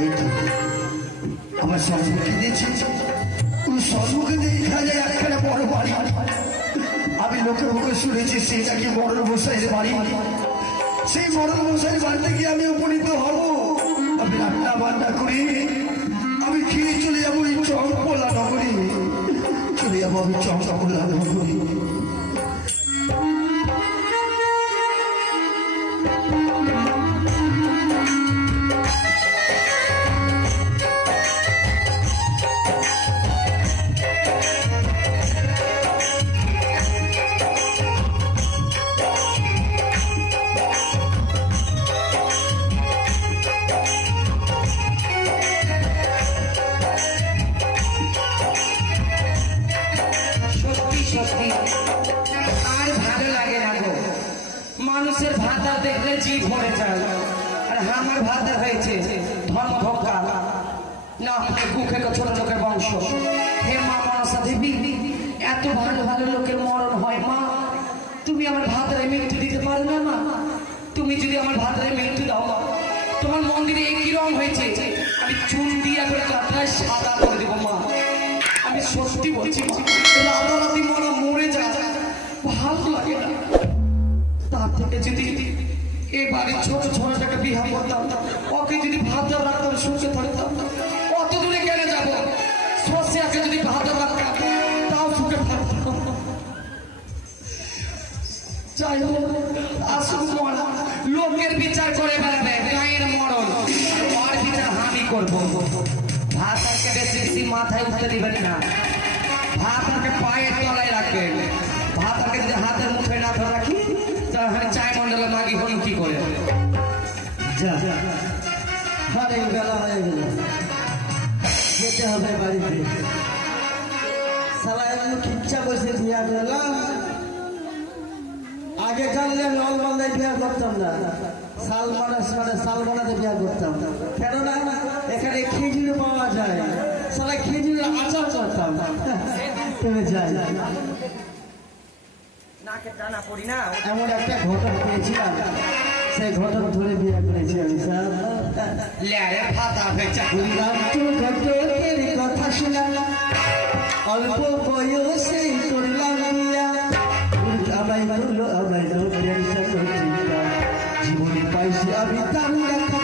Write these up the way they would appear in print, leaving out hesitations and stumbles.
এই তো আমার সম্মুখে দিয়েছি, ওই সম্মুখে দিয়ে এখানে একখানে বড় বাড়ি। আমি লোকের মুখে শুনেছি সে নাকি বড় মশাইয়ের বাড়ি। সেই বড় মশাইয়ের বাড়িতে গিয়ে আমি উপনীত হব। আমি রান্না বান্না করি, আমি খেয়ে চলে যাবো এই চম্পলা নগরী, চলে যাবো আমি চম্পলা নগরী। আর ভালো লাগে না গো, মানুষের ভাতা দেখলে জিভ ভরে যায়। আর আমার ভাতা হয়েছে ধর্ম ধোকা না, বুকে ছোট লোকের বংশ। হে মা মনসা দেবী, এত ভালো ভালো লোকের মরণ হয় মা, তুমি আমার ভাতারে মৃত্যু দিতে পারো না মা? তুমি যদি আমার ভাতারে মৃত্যু দাও মা, তোমার মন্দিরে একই রং হয়েছে, আমি চুন দিয়া করে কাতরায় সাদা করে দেবো মা। আমি সত্যি বলছি মা, রাতারাতি মনে মরে যায়, ভালো লাগে না। তার থেকে যদি এ বাড়ির ছোট ছোটটাকে বিহা করতাম, ওকে যদি ভাতা রাখতাম, সুখে থাকতাম। অত দূরে কেন যাবো? সসিয়াকে যদি ভাতা রাখতাম, তাও সুখে থাকতাম। যাই হোক, আসুক মরা, লোকের বিচার করে বেড়াবে গায়ের মরণ, আর বিচার আমি করবো। ভাতাকে বেশি বেশি মাথায় উঠতে দিবেন না, ভাতাকে পায়ের তলায় রাখবেন। ভাতাকে যদি হাতের মুখে না ধরে রাখি, তাহলে চায় মন্ডলে মাগি হল কি করে? আরে বেলা হয়ে গেল, যেতে হবে বাড়িতে। সালা এমন খিচ্ছা বসে বিয়া করলাম, আগে জানলে নল বান্ধায় বিয়া করতাম না, শালবানাতে বিয়া করতাম। কেননা এখানে খেজুর পাওয়া যায়, সালা খেজুরের আচার করতাম। তুমি যাই এমন একটা ঘটনা পেয়েছিলাম, সেই ঘটনা ধরে বিয়ে করেছি আমি। ঘটকের কথা শোনালাম, অল্প বয়সে করলাম বিয়া। আমায় বললো আমায় জীবনে পাইছি আমি তার দেখা।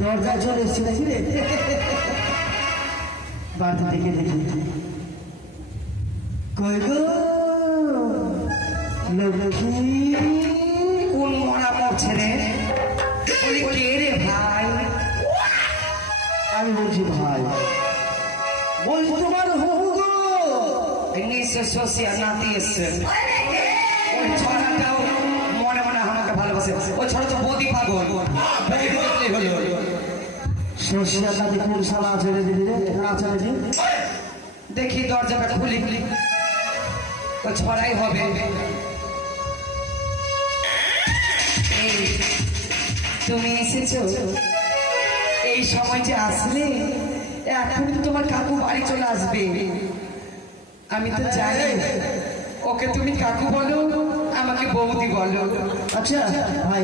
দরজা চলে এসেছি নাকি রে? বাড়ি থেকে দেখি কই গো লক্ষ্মী, কোন মরা পড়ছে রে? বলি কে রে ভাই? আমি বলছি ভাই, বলছি তোমার হবু গো। নিশ্চয় শশিয়া নাতি এসছে, ওই ছড়াটাও মনে মনে আমাকে ভালোবাসে। ওই ছড়া তো বদি পাগল, শশিয়া নাতি কোন শালা আছে রে দিদি রে? এখানে আছে নাকি? দেখি দরজাটা খুলি, ওই ছড়াই হবে। এই তুমি এসেছো, এই সময় যে আসলে, এখন তো তোমার কাকু বাড়ি চলে আসবে। আমি তো জানি, ওকে তুমি কাকু বলো, আমাকে বৌদি বলো। আচ্ছা ভাই,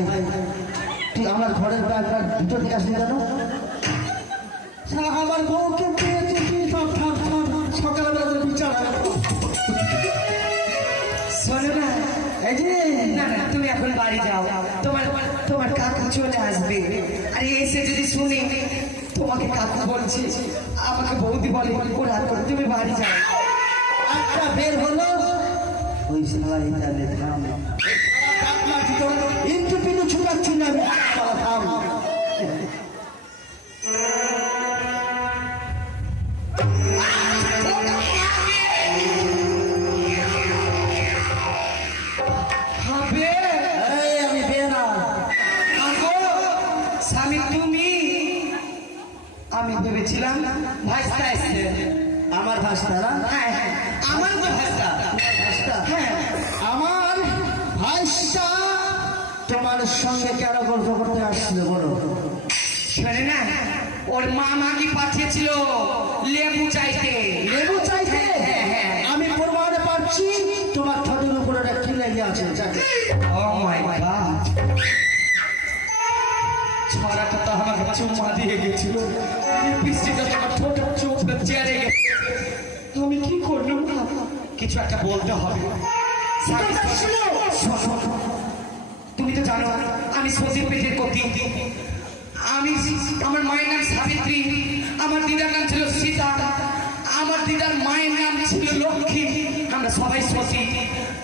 তুই আমার ঘরের ব্যাপার ভিতর থেকে আসলি কেন? আমার বউকে পেয়েছে কি? সকালবেলা তো বিচার শোনো না, এই যে না না, তুমি এখন বাড়ি যাও, তোমার তোমার কাকু চলে আসবে। আর এসে যদি শুনি তোমাকে কাকু বলছে, আমাকে বৌদি বলে, রাগ করে, তুমি বাড়ি যাও। একটা বের হলো, ওই শালা ইন্টারনে থাম, একটু পিছু ছুটাচ্ছি না, থাম। স্বামী তুমি, আমি ভেবেছিলাম ভাইস্তা এসছে। আমার ভাষারা হ্যাঁ হ্যাঁ, আমার তো ভাইস্তা। হ্যাঁ, আমার ভাইসা তোমার সঙ্গে কেন গল্প করতে আসছিল বলো? শোনে না, ওর মা মাকে পাঠিয়েছিল লেবু চাইতে। লেবু চাইতে? হ্যাঁ হ্যাঁ। আমি প্রমাণে পাচ্ছি তোমার ঠোঁটের উপরে একটা কি লেগে আছে। যাকে ও মাই গড, ছড়াটা তো আমাকে চুমা দিয়ে গেছিল, বৃষ্টিটা তোমার ঠোঁটের চোখটা চেয়ারে গেছে। আমি কি করলাম? কিছু একটা বলতে হবে। শোনো, তুমি তো জানো আমি সতীর পেটের কতি। আমি, আমার মায়ের নাম সাবিত্রী, আমার দিদার নাম ছিল সীতা, আমার দিদার মায়ের নাম ছিল লক্ষ্মী। আমরা সবাই সতী।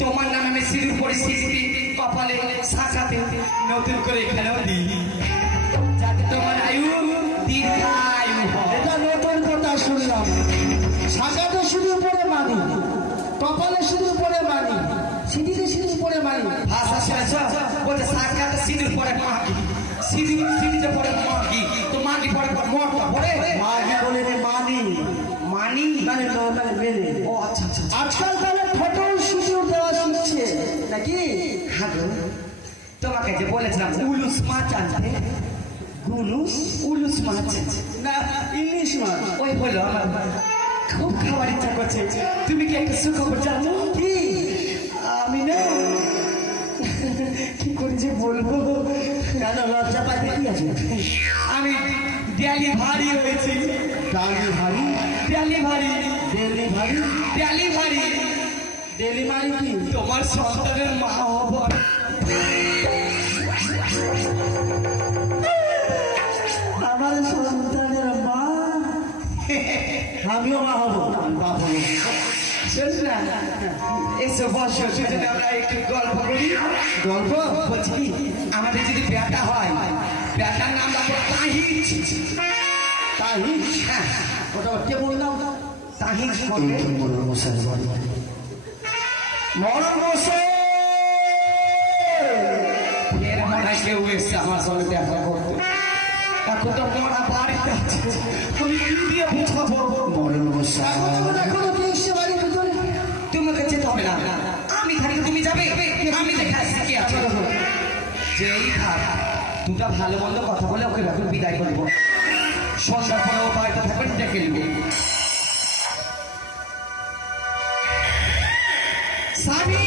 তোমার নামে আমি সিঁদুর পরে সিঁড়ি কপালে শাখাতে নতুন করে এখানেও দিই, যাতে তোমার আয়ু দীর্ঘায়ু হয়। এটা নতুন কথা শুনলাম। শাখাতে শুধু পরে মানি, কপালে শুধু পরে মানি, সিঁড়িতে শুধু পরে মানি। ভাষা শুনেছ? বলছে শাখাতে সিঁদুর পরে মাগি, সিঁড়িতে পরে মাগি, তো মাগি পরে মরটা পরে মাগি বলে রে মানি, মানি। মানে মানে মেনে। ও আচ্ছা আচ্ছা আচ্ছা। আজকাল তাহলে ফটো সিঁদুর দেওয়া শিখছে নাকি? হ্যাঁ গো, তোমাকে যে বলেছিলাম উলুস মাছ আনতে, গুলুস উলুস মাছ না, ইলিশ মাছ। ওই হলো আমার খুব খাবার ইচ্ছা করছে। তুমি কি একটা সুখবর জানো? কি? আমি না কি করে যে বলবো, কেন লজ্জা পাইতে কি আছে? আমি ডেলিভারি হয়েছি। ডালি ভারী, ডেলিভারি, ডেলি ভারী, ডেলিভারি। ডেলি মারি কি? তোমার সন্তানের মা হবার। আমার সন্তানের মা, আমিও মা হবো। আমি বাপ হবো। শোন না, এসো বসো, সেজন্য আমরা একটু গল্প করি। গল্প? বলছি কি, আমাদের যদি বেটা হয়, বেটার নাম রাখবো তাহিজ। তাহিজ? হ্যাঁ, ওটা কে বললাম? তাহিজ বলবে। মরণ মশাই বাড়ি, মরণ মশাই। এর মনে হয় কেউ এসছে আমার সঙ্গে দেখা করতে। এখন তো মরা বাড়িতে আছে, আমি কি দিয়ে বুঝাবো? মরণ মশাই এখনো কি এসছে বাড়ির ভিতরে? তোমাকে যেতে হবে না, আমি থাকি, তুমি যাবে। আমি দেখে আসছি কি আছে। যেই থাক, দুটা ভালো মন্দ কথা বলে ওকে এখন বিদায় করব। সন্ধ্যার পরে ও বাড়িতে থাকবেন, ডেকে নেব। স্বামী,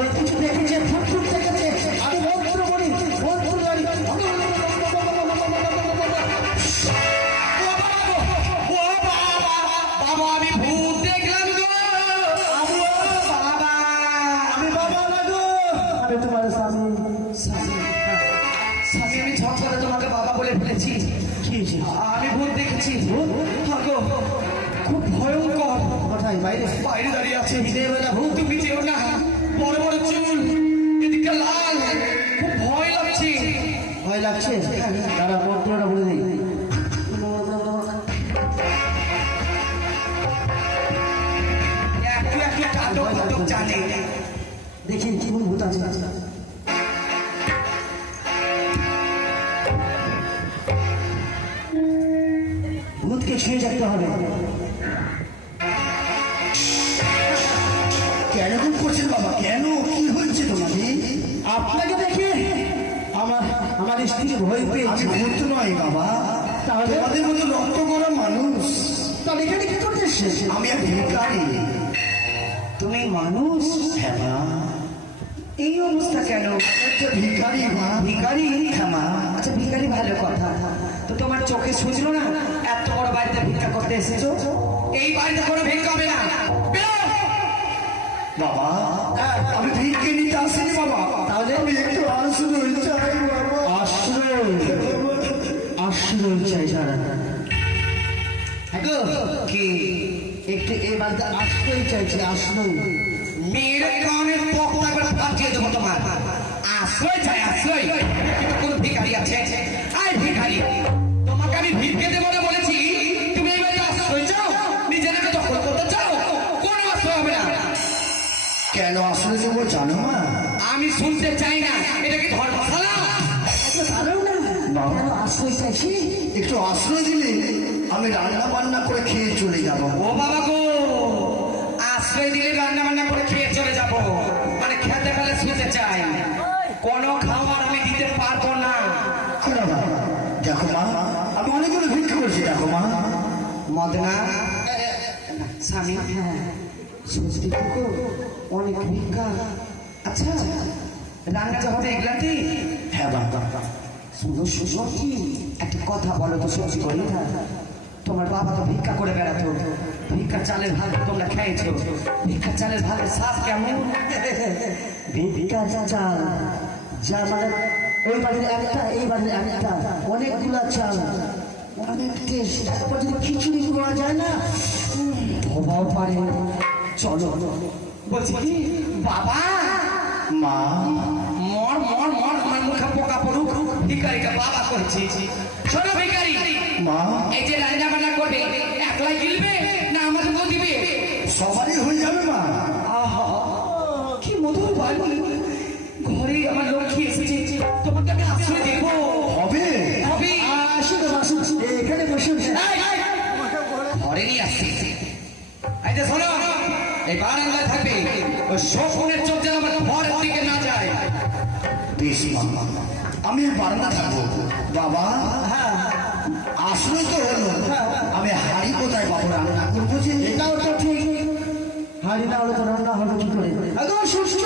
ওই কিছু দেখেছে, ফুট ফুট দেখেছে। আমি ভদ্র বলি, ভদ্র বাড়ি। বাবা আমি ভূত দেখলাম গো। বাবা, আমি বাবা না গো, আমি তোমার স্বামী। স্বামী, স্বামী আমি ঝট করে তোমাকে বাবা বলে ফেলেছি। কি হয়েছে? আমি ভূত দেখেছি। হ্যাঁ গো, খুব ভয়ঙ্কর। কোথায়? বাইরে? বাইরে দাঁড়িয়ে আছে। দিনের বেলা ভূত? তুমি যেও না, বড় বড় চুল, এদিকটা লাল, খুব ভয় লাগছে। ভয় লাগছে? তারা মন্ত্রটা বলে দিই। একটু একটু কাটক কাটক জানে। দেখি কি ভূত আছে। ভূতকে ছুঁয়ে দেখতে হবে। কেন খুব করছেন বাবা? কেন, কি হয়েছে তোমাদের? আপনাকে দেখে আমার স্ত্রী ভয় পেয়েছে। ভূত নয় বাবা, তাহলে আমাদের মতো রক্ত করা মানুষ। তাহলে এখানে কি করতে এসেছে? আমি এক ভিখারি। তুমি মানুষ? হ্যাঁ মা। এই অবস্থা কেন? একটা ভিখারি মা। ভিখারি? হ্যাঁ মা। আচ্ছা ভিখারি ভালো কথা, তো তোমার চোখে সুঝলো না এত বড় বাড়িতে ভিক্ষা করতে এসেছো? এই বাড়িতে কোনো ভিক্ষা হবে না, বেরো। বাবা আমি ভিক্ষে নিতে আসিনি বাবা। তাহলে আমি একটু আশ্রয় চাই বাবা। আশ্রয়? আশ্রয় চাই সারা? হ্যাঁ গো, কি একটু এই বাড়িতে আশ্রয় চাইছি, আশ্রয়। মেরে কানের পকড়া করে ফাটিয়ে দেবো তোমার। আশ্রয় চাই, আশ্রয়? কোন ভিখারি আছে? আয় ভিখারি, দেবো জানো মা? আমি শুনতে চাই না, এটা কি ধর্মশালা? না। একটু আশ্রয় দিলে আমি রান্না বান্না করে খেয়ে চলে যাবো। ও বাবা গো, আশ্রয় দিলে রান্না বান্না করে খেয়ে চলে যাব, মানে খেতে পেলে শুতে চাই, কোনো খাবার আমি দিতে পারবো না। কেন মা? দেখো মা, আমি অনেকগুলো ভিক্ষা করছি, দেখো মা। মদনা স্বামী, সত্যি কুকুর অনেক ভিক্ষা। আচ্ছা, রান্না যে হবে এগুলাতে? হ্যাঁ বাবা। শুধু শুধু কি একটা কথা বলো তো সবজি করি না, তোমার বাবা তো ভিক্ষা করে বেড়াতো, ভিক্ষা চালের ভাত তোমরা খেয়েছো, ভিক্ষা চালের ভাতের স্বাদ কেমন? ভিক্ষা চাল যা মানে ওই বাড়ির একটা এই বাড়ির একটা অনেকগুলা চাল অনেক টেস্ট। একবার যদি খিচুড়ি করা যায় না হবাও পারে। চলো, বলছি কি বাবা, মা মর মর মর, আমার মুখে পোকা পড়ুক, ভিখারিকে বাবা করছি। শোনো ভিখারি, মা, এই যে রান্না বান্না করবে একলাই গিলবে না আমাদের বউ দিবে? সবারই হয়ে যাবে মা। আহা, কি মধুর বাণী, ঘরে আমার লক্ষ্মী এসেছে, তোমাকে আমি আশ্রয় দেব। হবে? হবে। আসুন আসুন এখানে বসুন। এই, এই, ঘরে নিয়ে আসছি। এই যে শোনো, এই বারান্দায় থাকবে, ওই শকুনের চোখ যেন আমার ঘরের দিকে না যায়। বেশ মা, আমি বারান্দা থাকবো। বাবা, হ্যাঁ আশ্রয় তো হলো, আমি হাড়ি কোথায় পাবো রান্না করবো যে? এটাও তো ঠিক, হাড়ি না হলে তো রান্না হবে কি করে? আগো সুস্থ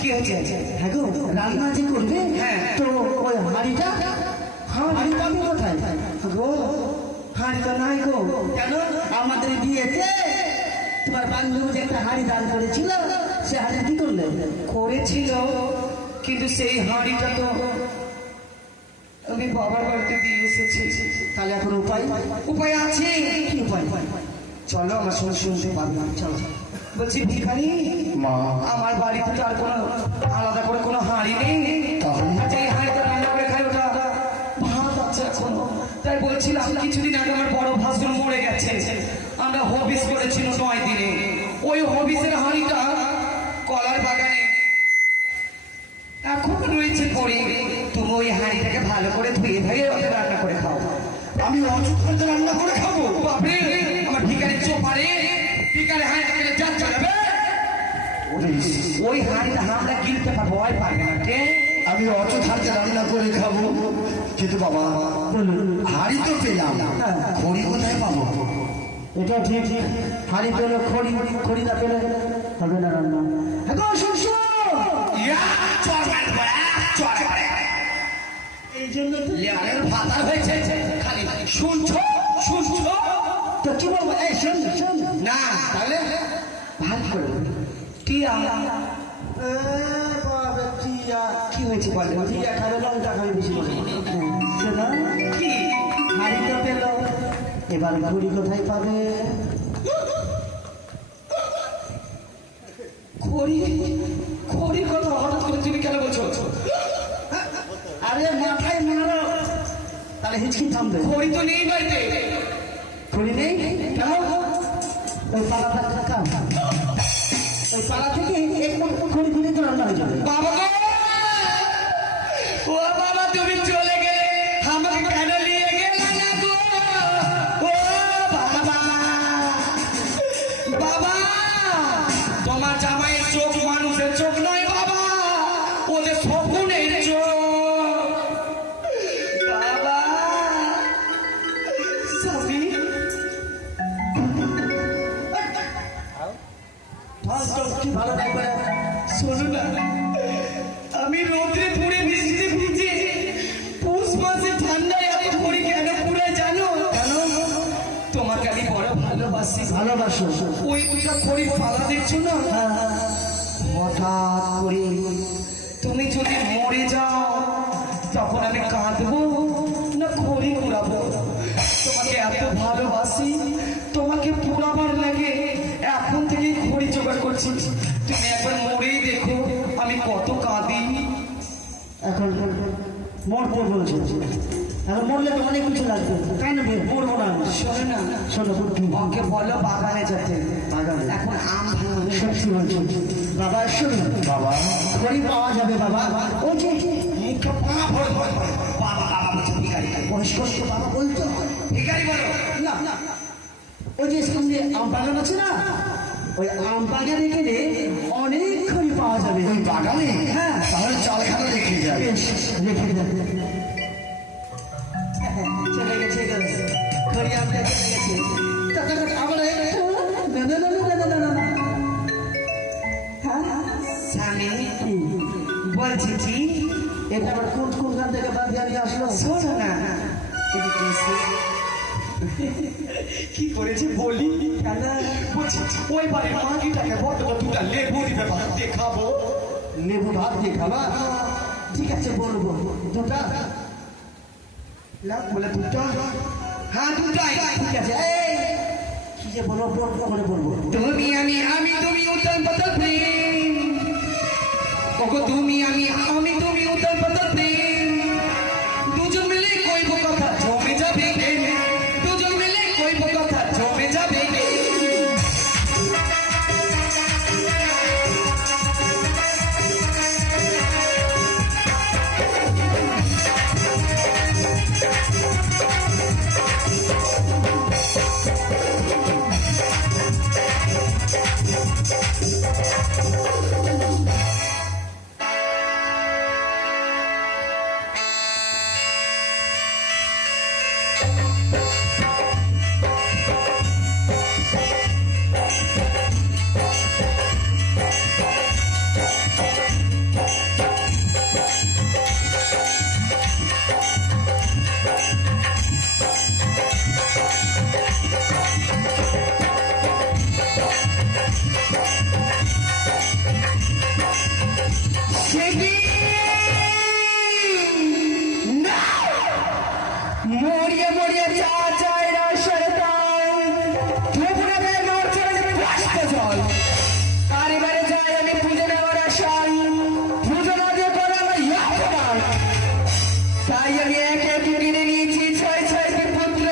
কি হয়েছে? হ্যাঁ গো, রান্না যে করবে হ্যাঁ। তো ওই হাড়িটা হাড়ি পাবে কোথায় গো? হাঁড়ি তো নাই গো। কেন? আমাদের বিয়েতে তোমার বান্ধবী যে একটা হাড়ি দান করেছিল, সে হাড়ি কি করলে? করেছিল, কিন্তু সেই হাঁড়িটা তো আমি বাবার বাড়িতে দিয়ে এসেছি। তাহলে এখন উপায় উপায় আছে। কি উপায়? চলো আমার সঙ্গে শুনতে পারবো। চলো, বলছি ভিখারি, মা, আমার বাড়িতে তো আর কোনো আলাদা করে কোনো হাঁড়ি নেই, তাহলে? আচ্ছা এই হাঁড়িটা রান্না করে খাই, ওটা ভাত আছে এখনো। তাই বলছিলাম, কিছুদিন আগে আমার বড় ভাসুর মরে গেছে, আমরা হবিস করেছিল 9 দিনে, ওই হবিসের হাঁড়িটা কলার বাগানে এখন রয়েছে পড়ে। তুমি ওই হাঁড়িটাকে ভালো করে ধুয়ে ধুয়ে ওদের রান্না করে খাও। আমি অযুত করতে রান্না করে খাবো? বাপরে, আমার ভিখারি চোপারে, ভিখারি হাঁড়িটা গেলে যা চালাবে, বেশ, ওই হাঁড়িটা আমরা গিলতে পারবো, ওই পারবে না। কে? আমি অযুত হাতে রান্না করে খাবো। কিন্তু বাবা, হাড়ি তো পেলাম, খড়ি কোথায় পাবো? এটা ঠিক, হাড়ি পেলে খড়ি, খড়ি না পেলে হবে না রান্না। হ্যাঁ গো সুস্থ, ইয়া, চল মারবো, চল মারে। এই জন্য তো লেয়ারের ভাতার হয়েছে, খালি শুনছো শুনছো তো কি বলবো? এই শোন শোন না, তাহলে ভাগ করে টিয়া কি হয়েছে বলে? টিয়া খাবে, লঙ্কা খাবে বেশি করে। শোনা, কি? হাড়ি তো পেল, এবার ঘুড়ি কোথায় পাবে? খড়ি, খড়ি কথা হঠাৎ করে তুমি কেন বলছো? আরে মাথায় মারো, তাহলে হিচকি থামবে। খড়ি তো নেই বাড়িতে। খড়ি নেই কেন? ওই পালাটা কাম, ওই পালা থেকে একটু খড়ি দিলে তো রান্না হয়ে যাবে। বাবা গো, ও বাবা তুমি চলে গেলে, আমাকে কেন নিয়ে গেলে না গো? ও বাবা, বাবা, তোমার জামাইয়ের চোখ মানুষের চোখ নয় বাবা, ওদের শকুনের চোখ। বাবা, স্বামী, কি ভালো লাগবে না? শোনো না, আমি রোদ্রে পুড়ে বৃষ্টিতে ভিজে, পৌষ মাসে ঠান্ডায় এত পড়ি কেন পুড়ে জানো? কেন? তোমাকে আমি বড় ভালোবাসি। ভালোবাসো? ওইটা খড়ি পালা দেখছো না, হঠাৎ করে তুমি যদি মরে যাও, তখন আমি কাঁদবো না খড়ি পুরাবো? তোমাকে এত ভালোবাসি, তোমাকে পুরাবার লাগে এখন থেকে খড়ি জোগাড় করছি। তুমি একবার মরেই দেখো আমি কত কাঁদি। এখন মরতে বলছে, এখন মরলে তো অনেক কিছু লাগবে তাই না মরবো না আমি। শোনো না, শোনো বুদ্ধি ওকে বলো বাগানে যেতে। বাগানে? এখন আম ভাঙা সত্যি বলছি বাবা শুনুন বাবা খড়ি পাওয়া যাবে বাবা ওই যে মুখটা পা ভরে ভরে ভরে। বাবা বাবা বলছে ভিখারি বয়স্ক বাবা বলতে হয়। ভিখারি বলো না না ওই যে সামনে আম বাগান আছে না ওই আম বাগানে গেলে অনেক খড়ি পাওয়া যাবে ওই বাগানে হ্যাঁ তাহলে চালখানা রেখে যাবে বেশ রেখে দেবে চলে গেছে খড়ি আমটা চলে গেছে তারপর আমরা না না না না না না না হ্যাঁ স্বামী কি? বলছি কি, এটা আবার কোন কোন গান থেকে বাদ দিয়ে আসলো শোনো না, এদিকে এসে। কি করেছে বলি? কালা বলছি ওই বাড়ির মাগিটাকে বড্ড দুটা লেবু দিবে ভাতে খাবো লেবু ভাত দিয়ে খাবা ঠিক আছে বলবো দুটা বলে দুটা হ্যাঁ দুটাই। ঠিক আছে এই কি যে বলবো বলবো করে বলবো তুমি আমি তুমি উত্তর পাতাল প্রেম। ওগো তুমি আমি তুমি উত্তর পাতাল প্রেম। দুজন মিলে কইব কথা জমে যাবে প্রেম। দুজন মিলে কইব কথা জমে যাবে প্রেম। মরিয়া মরিয়া চা চায় না শয়তান। ধুবড়ে মরছে বাষ্প জল। আর এবারে যাই আমি পুজো নেওয়ার আশায়। পুজো না দিয়ে করে আমার অপমান। তাই আমি এক এক কিনে নিয়েছি ছয় ছয়টি পুত্র।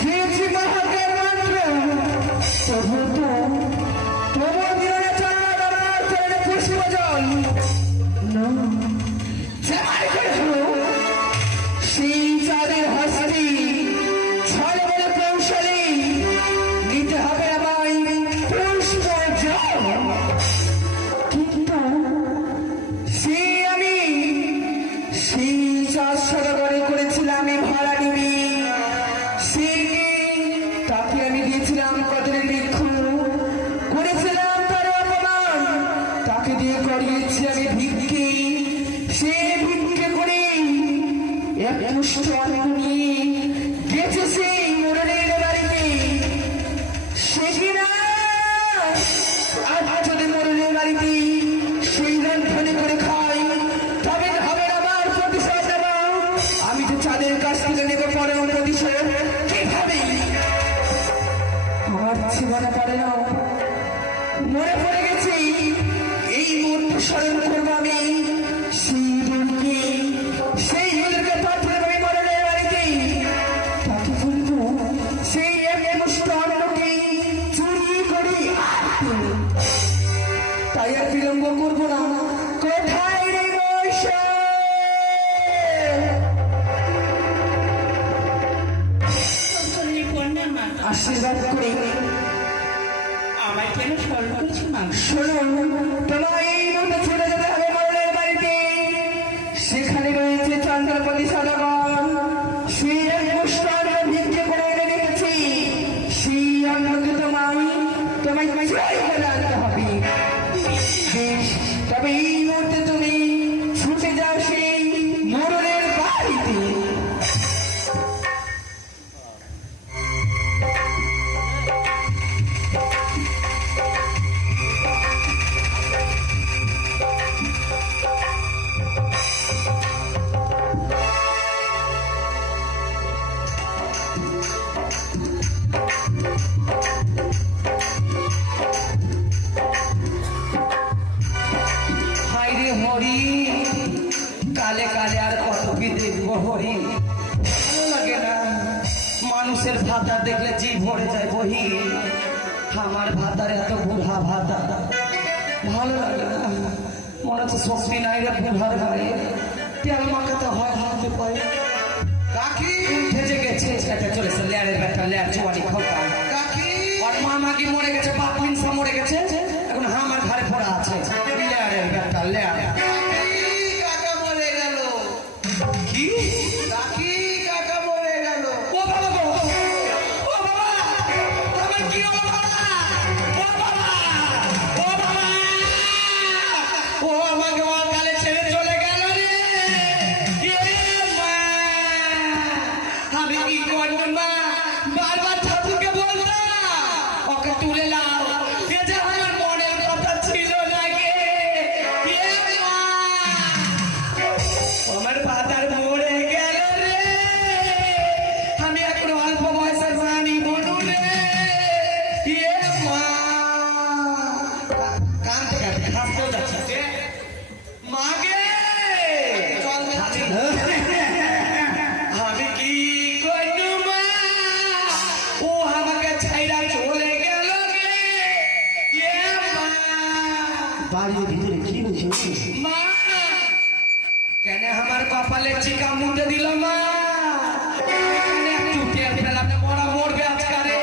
খেয়েছি মহাকের মন্ত্র। তবু তো তোমার দিনে চলার আমার চলে পুষ্প জল। যেমন করে হলো সেই চাঁদের হস্তি ছলে বলে কৌশলে নিতে হবে আমায় পুষ্প জল। কিন্তু সেই চাষ সরবরাহ করেছিলাম আমি ভাড়া নিবি। তাকে আমি দিয়েছিলাম কদরের বৃক্ষ, করেছিলাম তার অপমান। তাকে দিয়ে করিয়েছি আমি ভিক্ষে। সে ভিক্ষে করে এক মুষ্ঠ অন্ন নিয়ে গেছে সেই মুরলীর বাড়িতে। সে কিনা আজ যদি মুরলীর বাড়িতে সেই রন্ধনে করে খাই তবে হবে আমার প্রতিশোধ নেব। আমি তো চাঁদের কাছ থেকে নেব পরেও প্রতিশোধ। কিভাবে আমার জীবনে পারে না, মনে পড়ে গেছে এই মুহূর্ত স্মরণ করবো আমি সেই দিনকে। সেই দিনকে পাঠিয়ে আমি মরণের বাড়িতে। তাকে বলবো সেই এক মুষ্ঠ অন্নকে চুরি করে আনতে। তাই আর বিলম্ব করবো না। কোথায় রে বৈশা? আশীর্বাদ করে আমায় কেন স্মরণ করছো মা? শুনুন, তোমার এই মুহূর্তে ছুটে যেতে হবে মরণের বাড়িতে। সেখানে রয়েছে চন্দ্রপতি সদাগর। সেই এক মুষ্ঠ অন্ন ভিক্ষে করে এনে রেখেছি। সেই অন্নকে তোমায় জয় করে আনতে হবে। বেশ, তবে এই মুহূর্তে তুমি ছুটে যাও সেই মরণের বাড়িতে। ছবি দেখবো হরি ভালো লাগে না মানুষের ভাতা দেখলে জিভ ভরে যায় বহি আমার ভাতার এত বুড়া ভাতা ভালো লাগে না মনে হচ্ছে শক্তি নাই রে বুড়ার গায়ে তেল মাখাতে হয় হাতে পায়ে কাকি ভেজে গেছে এটা চলেছে লেয়ারের ব্যাটা লেয়ার চুয়ারি খোকা কাকি আর মা মাগি মরে গেছে বাপ হিংসা মরে গেছে এখন আমার ঘরে পড়া আছে লেয়ারের ব্যাটা লেয়ার কাকা মরে গেল কি কাকি কাকা মরে গেল ও বাবা গো ও বাবা আমার কি হলো বাবা ও বাবা ও বাবা ও আমাকে অকালে ছেড়ে চলে গেল রে এ মা আমি কি করব মা বারবার ঠাকুরকে বলতাম ওকে তুলে নাও এ যে আমার মনের কথা ছিল নাকি এ মা আমার ভাতার মরে গেল রে আমি এখন অল্প বয়সের রানী বনু রে এ মা কানতে কানতে হাসতেও যাচ্ছে মাগে আমি কি করলু মা ও আমাকে ছাইরা চলে গেল রে এ মা বাড়ির ভিতরে কি হয়েছে? মা কেন আমার কপালে চিকা মুতে দিল মা কেন একটু টের পেলাম না মরা মরবে আজকারে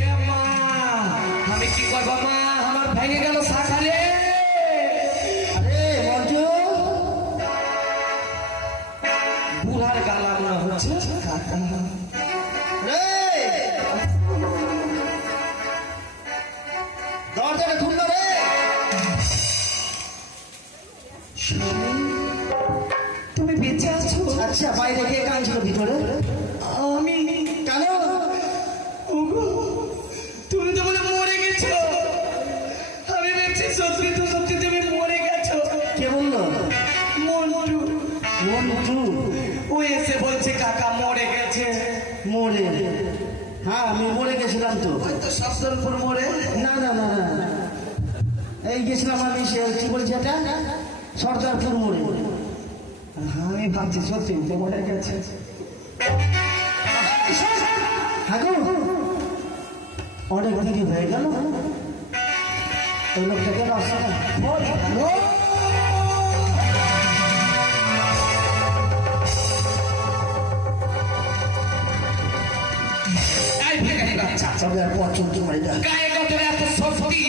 এ মা আমি কি করবো মা আমার ভেঙে গেল শাখারে আরে মঞ্জু, বুড়ার গালা মনে হচ্ছে কাকা রে দরজাটা খুললো রে। তুমি বেঁচে আছো আচ্ছা বাইরে কে কাঁদছিল ভিতরে? আমি কেন? ওগো তুমি তো বলে মরে গেছো আমি ভাবছি সত্যি তো সত্যি তুমি মরে গেছো কে বললো? মন্টু মন্টু ও এসে বলছে কাকা মরে গেছে মরে? হ্যাঁ আমি মরে গেছিলাম তো। তো শাস্ত্রপুর মোড়ে না না না না, এই গেছিলাম আমি সে কি বলছে এটা সর্দারপুর মোড়ে। আমি ভাবছি সত্যি তো মরে গেছে হ্যাঁ গো, অনেক দেরি হয়ে গেল। ওই লোকটা গেল আসছে না। এই ভিখারি বাচ্চা তবে আর পছন্দ করি না। গায়ে গতরে এত শক্তি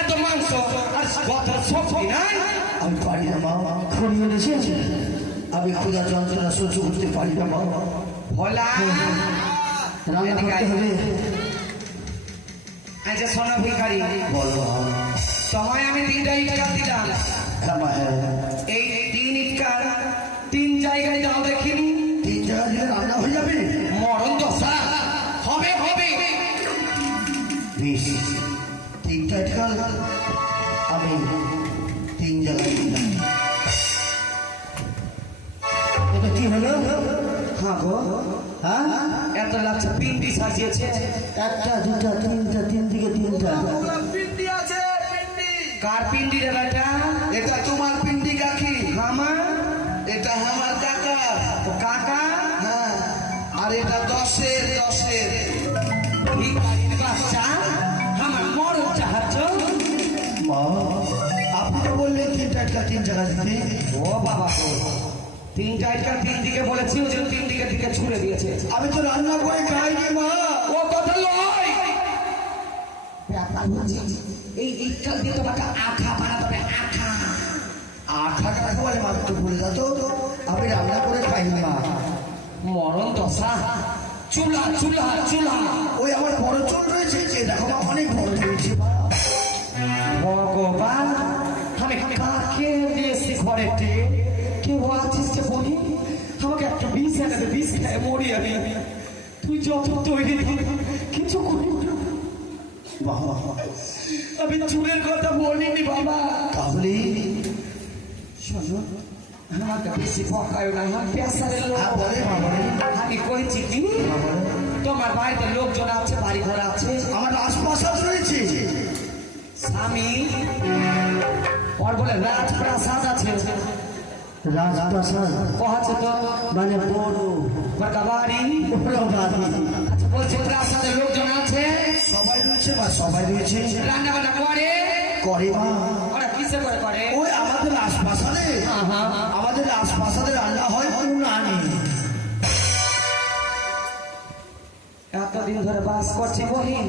এত মাংস আর গতরে শক্তি নাই আমি পারি না মা, খড়িয়ে এসেছে। আমি ক্ষুধা যন্ত্রণা সহ্য করতে পারি না মা। ভোলা রান্না করতে হবে। আচ্ছা শোনো ভিখারি বলো মা। তোমায় আমি 3টা ইটকার দিলাম হ্যাঁ মা, হ্যাঁ। এই 3 ইটকার 3 জায়গায় দাও দেখিনি 3 জায়গা দিলে রান্না হয়ে যাবে। মরণ দশা হবে হবে বেশ, 3টা ঠেকাল আমি 3 জায়গায় দিলাম। এটা কি হলো? হ্যাঁ গো হ্যাঁ, এত লাগছে পিন্ডি সাজিয়েছে 1টা 2টা 3টা 3 দিকে 3টা। পিন্ডি আছে পিন্ডি কার পিন্ডি রে বেটা এটা তোমার পিন্ডি কাকি আমার এটা আমার কাকা তো কাকা হ্যাঁ আর এটা 10-এর ভিখারির বাচ্চা আমার মরণ চাহাচ্ছ মা, আপনি তো বললেন 3টা ঠেকা 3 জায়গা দিতে। ও বাবা গো 3টা ইটকার 3 দিকে বলেছি ও যেন 3 দিকে ছুড়ে দিয়েছে আমি তো রান্না করে খাইনি মা। ও কথা লয় এই ইটকাল দিয়ে তোমাকে আখা বানাতে হবে আখা আখা কাকে বলে মা, একটু বলে দাও তো। আমি রান্না করে খাইনি মা। মরণ দশা চুলা চুলা চুলা ওই আমার বড় চুল রয়েছে যে দেখো মা, অনেক বড় রয়েছে মা। ভগবান আমি কাকে দিয়েছি ঘরেতে কেউ আছিস যে বলি আমাকে একটা বিষ এনে দে, বিষ খেয়ে মরি আমি তুই যত তৈরি কিছু করি না। বাহ বাহ বাহ। আমি চুলের কথা বলিনি বাবা তাহলে শোনো আমাকে বেশি পকায় না আমার পেশারের লোক হ্যাঁ বলে মা, বলে। আমি কইছি কি মা বলে। তোমার বাড়িতে লোকজন আছে বাড়ি ঘর আছে আমার রাজপ্রাসাদ রয়েছে। স্বামী ওর বলে রাজপ্রাসাদ আছে রাজপ্রাসাদ ও আছে তো মানে বড় বড়কা বাড়ি। বড় বাড়ি। আচ্ছা বলছি প্রাসাদের লোকজন আছে, সবাই রয়েছে মা, সবাই রয়েছে। রান্না বান্না করে? করে মা। ওরা কিসে করে করে? ওই আমাদের আশপাশে, আমাদের আশপাশে রান্না হয় উনানে। এতদিন ধরে বাস করছি বহিন,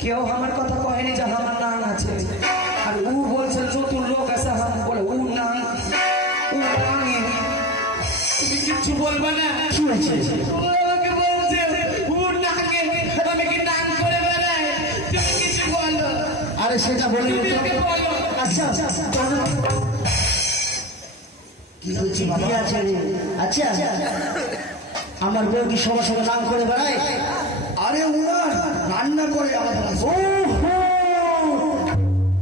কেউ আমার কথা কহেনি যে আমার নাম আছে। আর ও বলছে নতুন লোক আছে, হাম বলে ও নাম, ও নামে তুমি কিচ্ছু বলবে না? কি হয়েছে? ও আমাকে বলছে ও নামে, আমি কি নাম করে বেড়াই? তুমি কিছু বলো, আরে সেটা বলি তুমি ওকে বলো। আচ্ছা কি হয়েছে বাবা? কি আছে রে? আচ্ছা আমার বউ কি সবার সঙ্গে নাম করে বেড়ায়? আরে উনার রান্না করে আমাদের আশপাশে।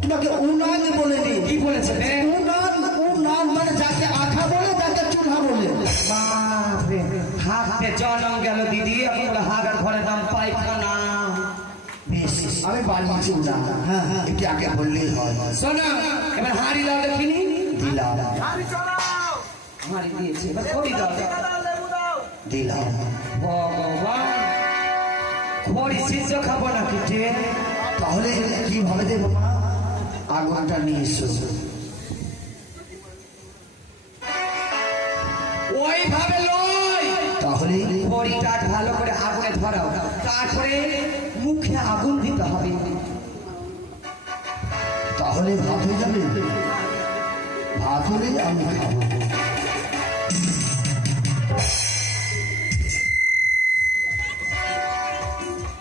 তোমাকে উনান বলেনি? কি বলেছে রে? উনান, উনান মানে যাকে আঠা বলে, যাকে চুলহা বলে। বাপরে, হাতে জনম গেল দিদি, এখন বলে হাগার ঘরে দাম পায়খানা। বেশ, আমি বানিয়েছি উনা। হ্যাঁ, হ্যাঁ। এটি আগে বললেই হয়। শোনো, এবার হাঁড়ি দাও দেখিনি। দিলাম হাঁড়ি দিয়েছে, এবার খড়ি দাও। দিলাম। ভগবান, খড়ি সিদ্ধ খাবো না কিটে? তাহলে কিভাবে দেবো মা? আগুনটা নিয়ে এসো। ওইভাবে লয়, তাহলে খড়িটা ভালো করে আগুনে ধরাও, তারপরে মুখে আগুন দিতে হবে। তাহলে ভাত হয়ে যাবে। ভাত হলে আমি খাবো।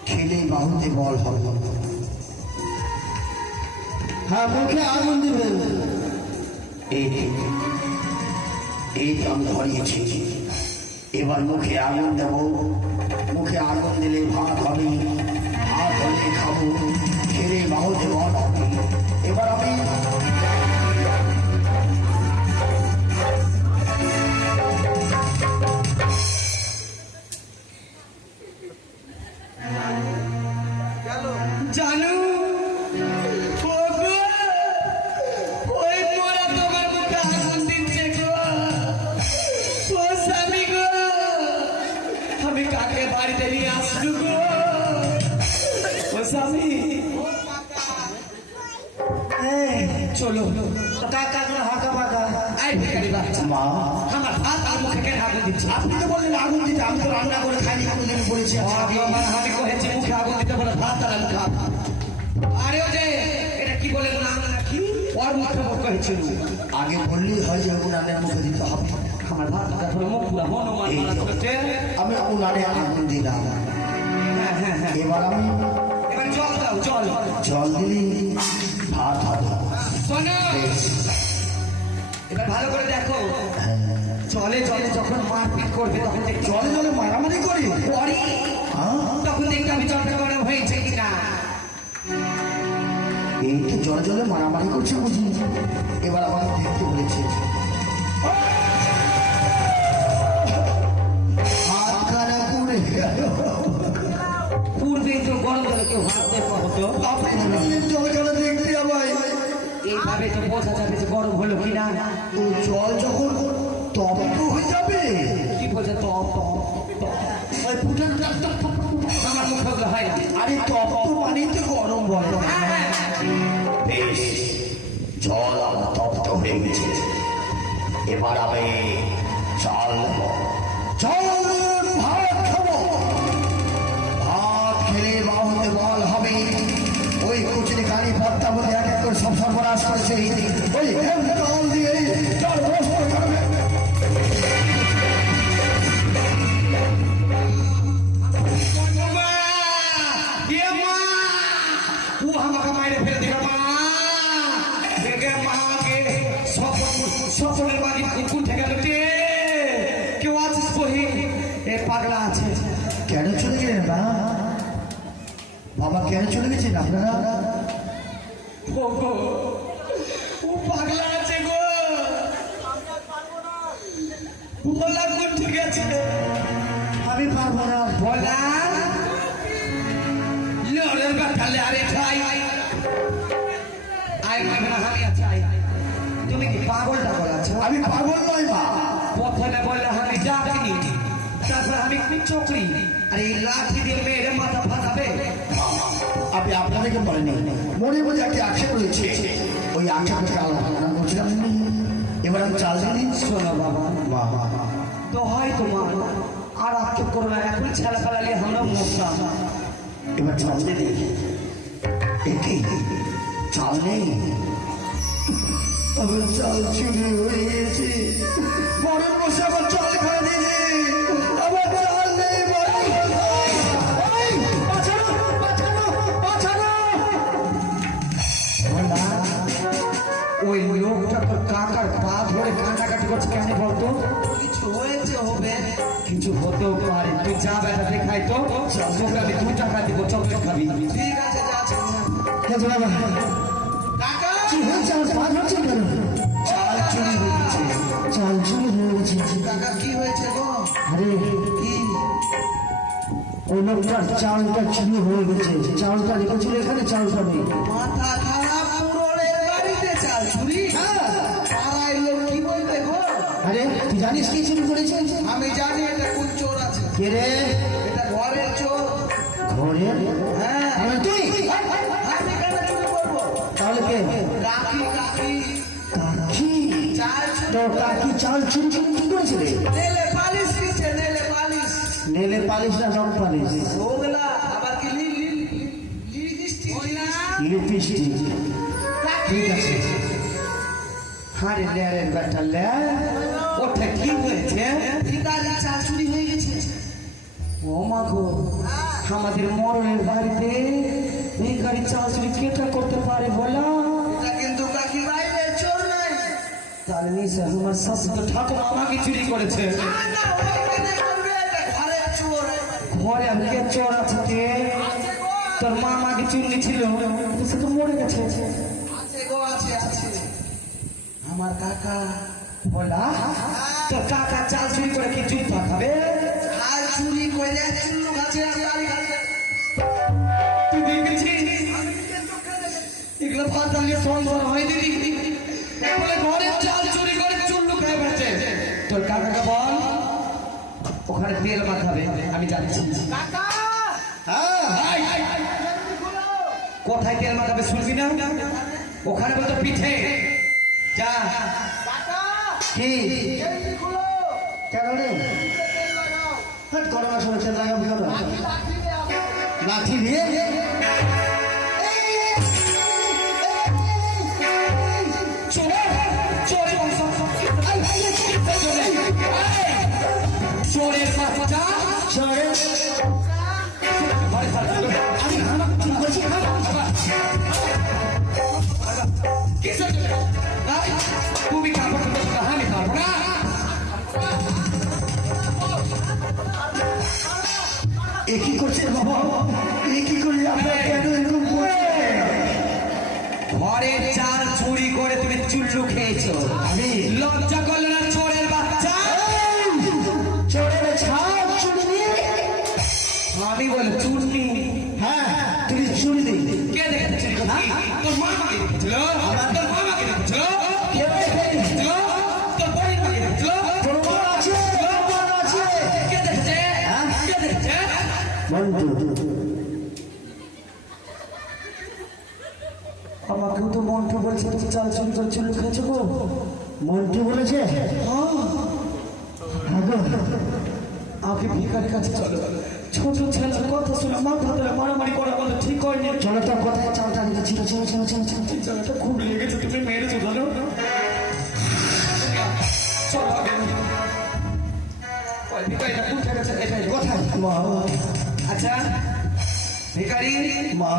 খেলে বাহুতে বল হবে। হ্যাঁ, মুখে আগুন দিবেন। এই তো আমি ধরিয়েছি। এবার মুখে আগুন দেব। মুখে আগুন দিলে ভাত হবে, ভাত হলে খাবো, খেলে বাহুতে বল হবে। এবার আমি জানু, ওগো, ওই মোরা তোমার মুখে আগুন দিচ্ছে গো। ও স্বামী গো, আমি কাকে বাড়িতে নিয়ে আসলু গো? ও স্বামী, চলো। কাকা হাঁকা পাকা। আই ভিখারি বাচ্চা, মা, আমার ভাত আর মুখে কেন আগুন দিচ্ছে? আপনি তো বললেন আগুন দিতে। আমি তো রান্না করে খাইনি, কোনদিন বলেছি আজকে। ভগবান, আমি কহেছি মুখে আগুন দিতে বলে ভাত আর আমি খাবো। আরে ও যে এটা কি বলে নাম নাকি ওর মুখে মুখ কহেছিল। আগে বললেই হয় যে উনানের মুখে দিতে হবে। আমার ভাত দেখো মুখ পুরো হনুমান মারা করতে। আমি উনানে আগুন দিলাম। হ্যাঁ হ্যাঁ হ্যাঁ, এবার আমি এবার জল দাও, জল। জল দিলি ভাত হবে। শোনো, এবার ভালো করে দেখো, জলে জলে যখন মারপিট করবে তখন দেখতে জলে জলে মারামারি করি। পরে হ্যাঁ? তখন দেখতে আমি জলটা গরম হয়েছে কিনা। এই তো জলে জলে মারামারি করছে বুঝি। এবার আমাকে দেখতে বলেছে। হাতখানা পুড়ে গেল। পূর্বে তো গরম জলে কেউ হাত দেখো হতো, আপনি তো বললেন জলে জলে দেখতে আমায়। এইভাবে তো বোঝা যাবে যে গরম হলো কিনা। তো জল যখন তপ্ত হয়ে যাবে, কি বলছে তো ওই ফুটান আমার মুখে ওগুলো হয় না। আরে তপ্ত পানিতে গরম বলে। বেশ, জল আমার তপ্ত হয়ে গেছে। এবার আমি চাল নেব। চাল ভাত খাবো। ভাত খেলে বাহুতে বল হবে। ওই কুচুরি কারি ভর্তা বলে এক এক করে সব সর্বনাশ করেছে। ওই জল দিয়ে জল নষ্ট করবে। মা, এ মা, ও আমাকে মাইরে ফেলে দিল মা। দেখে মাকে স্বপনের বাড়ি উঠে গেল রে। কেউ আছিস বহি? এ পাগলা আছে। কেন চলে গেলেন না বাবা? কেন চলে গেছেন আপনারা? ও গো, ও পাগলা আছে গো। বলা কোন ঠিক আছে? আমি পারবো না। বলা লড়ের বাতালে আরে ঠাই আই মাইনা আমি আছি আই তুমি কি পাগল টাগল আছো? আমি পাগল নয় মা। প্রথমে বললে আমি ডাকিনি, তারপর আমি চকরি, আর এই লাঠি দিয়ে মেয়ের মাথা ফাটাবে। আমি আপনাদেরকে বলেনি, মনে মনে একটা আক্ষেপ রয়েছে, ওই আক্ষেপটা আলাদা বলছিলাম। এবার আমি চাল জানি। শোনো বাবা, মা মা মা, তো হয় তোমার আর আক্ষেপ করো না, এখন ছেলে পালালে আমরা মরতাম। এবার চাল দিদি, একই চাল নেই, আমার চাল চুরি হয়ে গেছে। মরণ বসে আমার চাল খায় দিদি, আমার চাল নেই। ওই লোকটা তোর কাকার পা ধরে কাটাকাটি করছে কেন বলতো? কিছু হয়েছে হবে। কিছু হতেও পারে, তুই যা বেটা দেখাই তো, তোকে আমি 2 টাকা দিব, চকলেট খাবি। ঠিক আছে যাচ্ছি। কাকা কি হয়েছে? আমার পা ধরছে কেন? চাল চুরি হয়ে গেছে, চাল চুরি হয়ে গেছে। কাকা কি হয়েছে গো? আরে কি ওই লোকটার চালটা চুরি হয়ে গেছে, চালটা রেখেছিল এখানে, চালটা নেই। মাথা খারাপ, পুরোনের বাড়িতে চাল চুরি? পাড়ায় লোক কি বলবে গো? আরে তুই জানিস কি চুরি করেছে? আমি জানি এটা কোন চোর আছে। কে রে? এটা ঘরের চোর। ঘরে? হ্যাঁ, আরে তুই? আমি কেন চুরি করবো? তাহলে কে? কাকি কাকি কাকি? চাল চুরি। তো কাকি চাল চুরি কি করেছিল? নেলে পালিশ দিচ্ছে, নেলে পালিশ। নেলে পালিশ না রং পালিশ? ওগুলা আবার কি লিপস্টিক না? লিপস্টিক। ঠিক আছে। আরে রে বেটা লে, ওটা কি হয়েছে? ভিখারি চাল চুরি হয়ে গেছে। ও মা গো, আমাদের মরণের বাড়িতে ভিখারি চাল চুরি কেটা করতে পারে বলো? এটা কিন্তু কাকি বাইরে চোর নাই। তার নিশ্চয় তোমার শাশু তো ঠাকুর আমাকে চুরি করেছে। না, না, ওইখানে করবে, এটা ঘরের চোর। ঘরে আর কে চোর আছে কে? আছে গো, তোর মা আমাকে চুরি ছিল, সে তো মরে গেছে। আছে গো, আছে, আছে। আমার কাকা বলা তোর কাকা চাল চুরি করে কি জুতা খাবে? আর চুরি করে চুল্লু গাছে আর তালি গাছে। তুই দেখেছিস এগুলো ভাত ডালিয়ে সংসার হয় দিদি? বলে ঘরে চাল চুরি করে চুল্লু খায় বেঁচে। তোর কাকাকে বল ওখানে তেল মাখাবে, আমি যাচ্ছি। কাকা হ্যাঁ, কোথায় তেল মাখাবে শুনবি না? ওখানে বলতো পিঠে। যা। কাকা কি? গেঞ্জি খুলো, কেন রে? তেল লাগাও। হাট গরমের সময় তেল লাগাবি কেন? লাঠি দিয়ে আমাকে। লাঠি দিয়ে? চোরের বাচ্চা চোরের? আমি আমাকে চুরি করেছি? তুমি কাপড় আমি পারবো না। এ কি করছেন বাবা? এ কি করি আপনার? কেন এরকম করছেন? ঘরের চাল চুরি করে তুমি চুল্লু খেয়েছো, আমি? লজ্জা করলে না চোরের বাচ্চা? চোরের ছাপ চুরি নিয়ে? আমি বলে চুরনি। হ্যাঁ, তুই চুরি দিই। কে দেখেছে চুরি করছি? তোর মা আমাকে দেখেছিল, তোর মা আমাকে দেখেছিল, কেউ দেখেনি? তোর বোন আমাকে দেখেছিল। প্রমাণ আছে, প্রমাণ আছে। কে দেখেছে? কে দেখেছে? মন্টু, আমাকেও তো মন্টু বলছে তুমি চাল চুরি করে চুল্লু খেয়েছো গো। মন্টু বলেছে? হ্যাঁ গো। আমাকে ভিখারির কাছে চলো, ছোট ছেলের কথা শুনে মাথা ধরে মারামারি করা বলে ঠিক হয়নি। চলো তো, কোথায় চালটা রেখেছিল? চলো চলো চলো চলো। এই জায়গাটা খুব লেগেছে, তুমি মেরেছো জানো? চলো আগে। ওই ভিখারিটা কোথায় গেছে? এটাই কোথায়? মা, আচ্ছা ভিখারি, মা,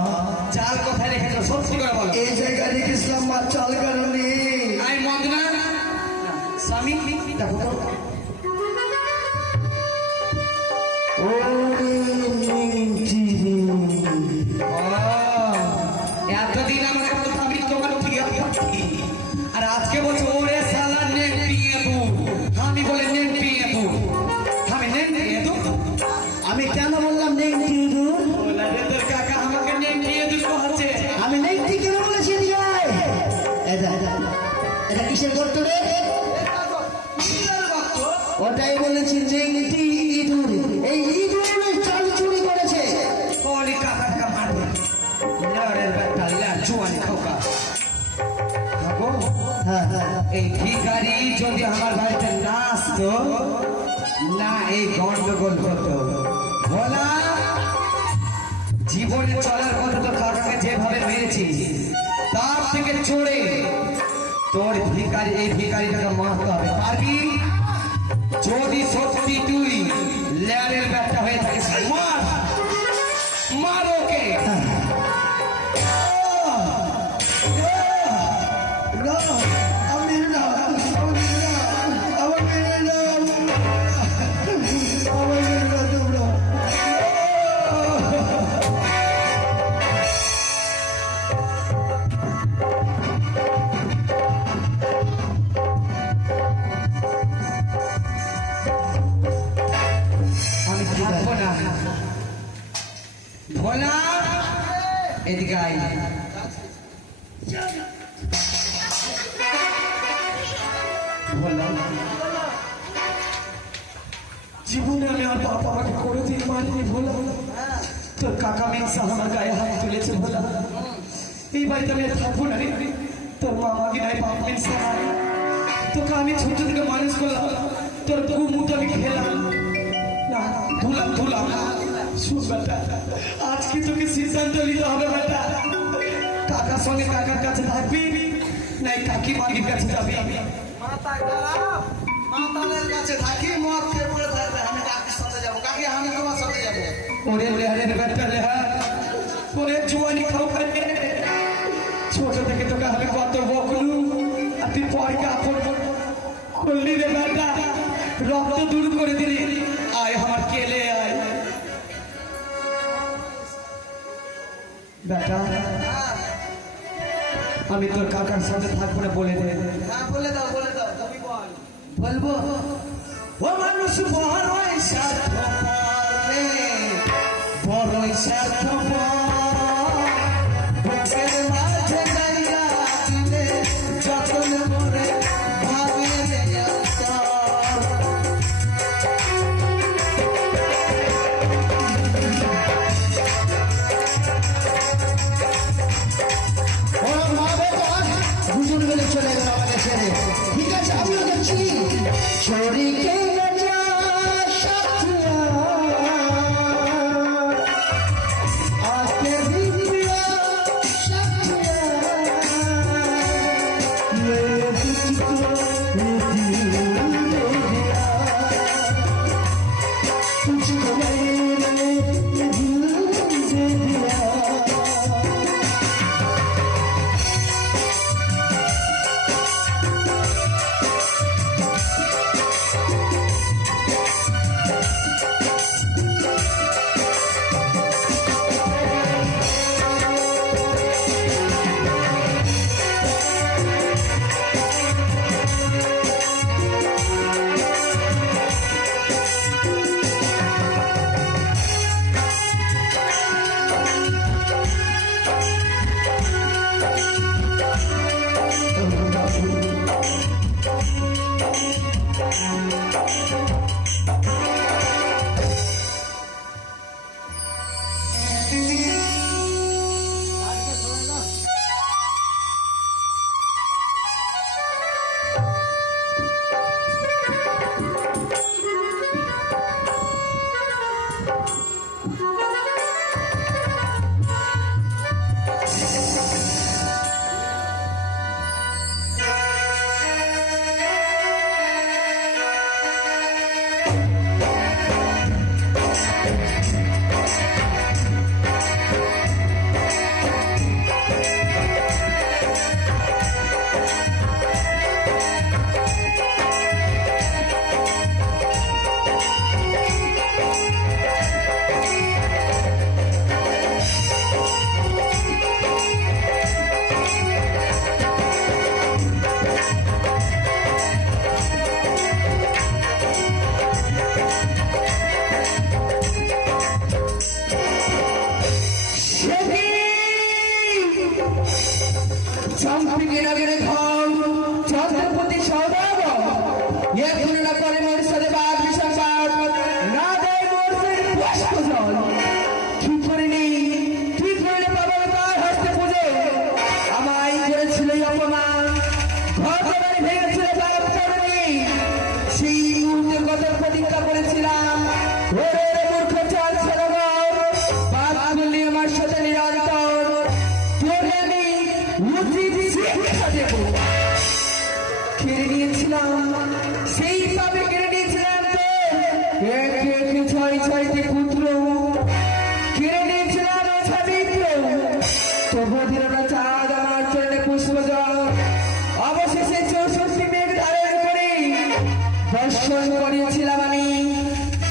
চাল কোথায় রেখেছো সত্যি করে বলো। এই জায়গায় রেখেছিলাম মা, চাল কারণে। আমি মন্দ না স্বামী, দেখো তো। এতদিন আমাকে তো আমি তোমার ঠিক আর আজকে বলছো ওরে সালা নেন পিয়ে বুট। আমি বলে নেন পিয়ে বুট, আমি নেন পিয়ে বুট। আমি কেন বললাম নেংটি দুধ? তোর কাকা আমাকে নেন পিয়ে দুধ হচ্ছে। আমি নেংটি কেন বলেছি? এটা এটা কিসের বলেছি যে একটি ইঁদুর, এই ইঁদুর চাল চুরি করেছে। ওরে কাকা টাকা মারবে লড়ের ব্যাটা লাচুয়ানি খোকা বাবু, হ্যাঁ হ্যাঁ, এই ভিখারি যদি আমার বাড়িতে না আসতো না এই গন্ডগোল হতো। ভোলা জীবনে চলার পথে তো কাকাকে যেভাবে মেরেছি তার থেকে চড়ে তোর ভিখারি এই ভিখারিটাকে মারতে হবে। পারবি? যদি সত্যি তুই ল্যারের ব্যাটা হয়ে থাকিস মার, মার ওকে। আমি থাকবো না। ভোলা এদিকে আই। ভোলা জীবনে আমি আমার বাবা আমাকে কোনোদিন মারিনি। ভোলা তোর কাকা মেঘসা আমার গায়ে হাত তুলেছে। ভোলা এই বাড়িতে আমি আর থাকবো না রে। তোর মা আমাকে নাই বাপ মেঘসা তোকে আমি ছোট থেকে মানুষ করলাম, তোর মুখ আমি খেলাম না, ধুলাম ধুলাম। শুন বেটা, আজকে তোকে সিদ্ধান্ত নিতে হবে বেটা। কাকার সঙ্গে কাকার কাছে থাকবি না কাকি মাগির কাছে যাবি? মাতালের কাছে থাকি, মদ খেয়ে পড়ে থাকবে। আমি কাকির সাথে যাবো, কাকি আমি তোমার সাথে যাবো। ওরে লেহারে বেটা লেহা, ওরে জুয়ানি খাও খাই। ছোট থেকে তোকে আমি কত বকলু আর তুই পর কাপড় করলি রে বেটা, রক্ত দূর করে দিলি। আয় আমার কেলে আয় বেটা, আমি তোর কাকার সাথে থাকবো না বলে দে। হ্যাঁ বলে দাও, বলে দাও, তুমি বল। বলবো ও মানুষ বড়ই স্বার্থপর রে, বড়ই স্বার্থপর। বুকের মাঝে জায়গা দিলে যতন করে ভাবে রে অন্তর। ওরা মা বাবা দুজন মিলে চলে গেল আমাকে ছেড়ে। ঠিক আছে, আমিও যাচ্ছি। চোরিকে গজা সাথিয়া একে একে ছয় ছয়টি পুত্র কেড়ে নিয়েছিলাম ছাবিত্র, তবু দিল না চাঁদ আমার চরণে পুষ্প জল। অবশেষে 64 মেঘ ধারণ করে বর্ষণ করিয়েছিলাম আমি